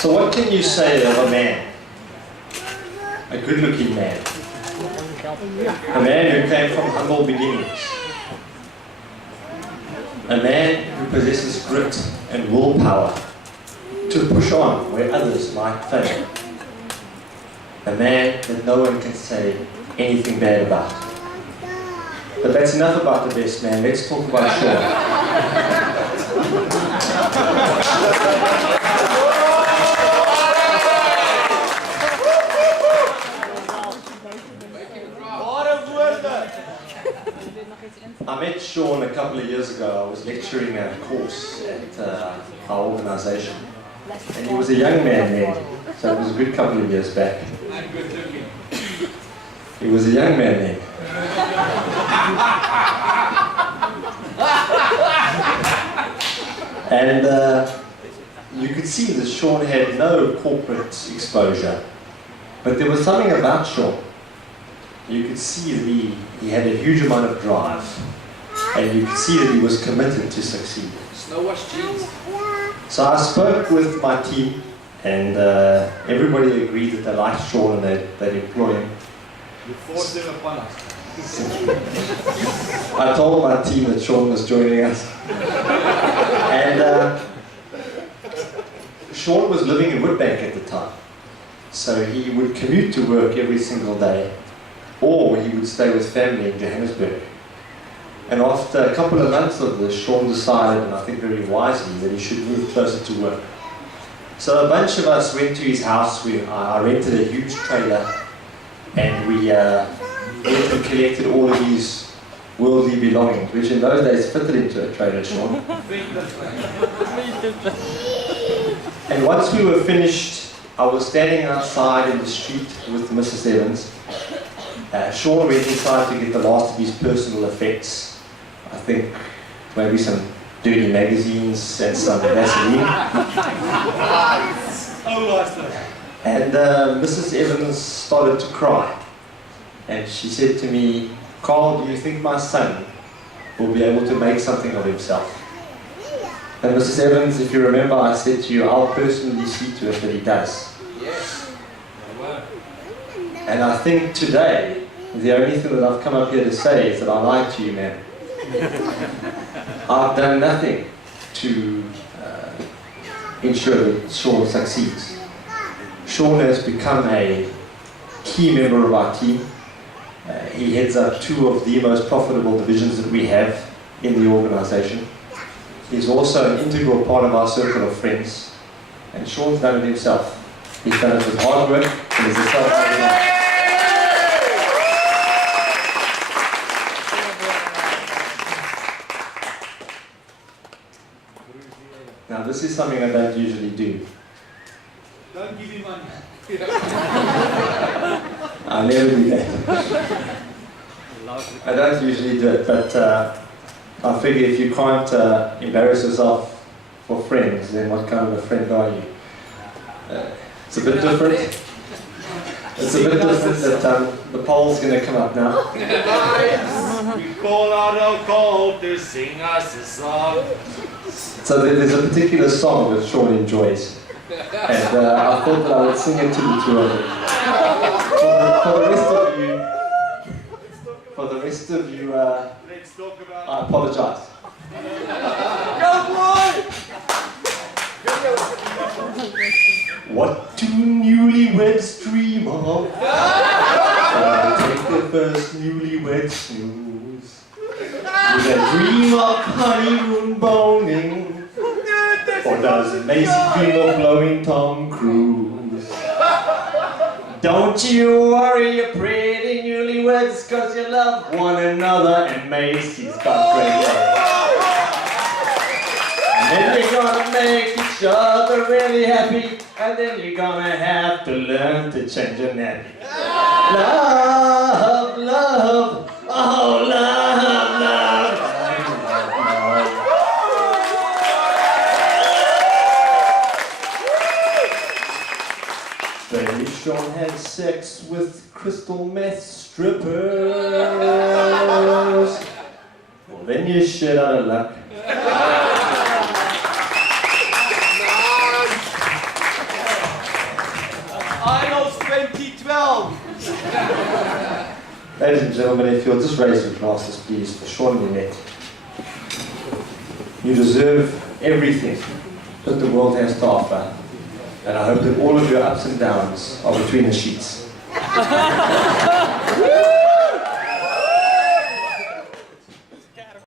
So what can you say of a man? A good-looking man. A man who came from humble beginnings. A man who possesses grit and willpower to push on where others might fail. A man that no one can say anything bad about. But that's enough about the best man. Let's talk about Sean. I met Sean a couple of years ago. I was lecturing a course at our organization. And he was a young man then, so it was a good couple of years back. He was a young man then. And you could see that Sean had no corporate exposure. But there was something about Sean. You could see that he had a huge amount of drive. And you could see that he was committed to succeed. Snow-washed jeans. So I spoke with my team, and everybody agreed that they liked Sean and they'd employ him. You forced them upon us. I told my team that Sean was joining us. And Sean was living in Woodbank at the time. So he would commute to work every single day, or he would stay with family in Johannesburg. And after a couple of months of this, Sean decided, and I think very wisely, that he should move closer to work. So a bunch of us went to his house. I rented a huge trailer, and we went and collected all of his worldly belongings, which in those days fitted into a trailer, Sean. And once we were finished, I was standing outside in the street with Mrs. Evans. Sean went inside to get the last of his personal effects. I think maybe some dirty magazines and some Vaseline. And Mrs. Evans started to cry. And she said to me, "Carl, do you think my son will be able to make something of himself?" And Mrs. Evans, if you remember, I said to you, "I'll personally see to it that he does." Yes. And I think today, the only thing that I've come up here to say is that I lied to you, man. I've done nothing to ensure that Sean succeeds. Sean has become a key member of our team. He heads up two of the most profitable divisions that we have in the organization. He's also an integral part of our circle of friends. And Sean's done it himself. He's done it with hard work and he's a self-made man. Now this is something I don't usually do. Don't give him money. I never do that. I don't usually do it, but I figure if you can't embarrass yourself for friends, then what kind of a friend are you? It's a bit different. It's a bit different that the poll's going to come up now. We call out our call to sing us a song. So there's a particular song that Sean enjoys. And I thought that I would sing it to the two of you. For the rest of you, Let's talk about I apologize. Go boy! What do newlyweds dream of? Take their first newlywed snooze. With a dream of honeymoon boning? Or does Macy dream of blowing Tom Cruise? Don't you worry, you pretty newlyweds, 'cause you love one another and Macy's got great love. And then you're gonna make each other really happy, and then you're gonna have to learn to change your nappy. Love, love, oh love, love. Baby Sean had sex with crystal meth strippers. Well, then you're shit out of luck. Ladies and gentlemen, if you'll just raise your glasses, please, for Sean and Lynette. You deserve everything that the world has to offer. And I hope that all of your ups and downs are between the sheets.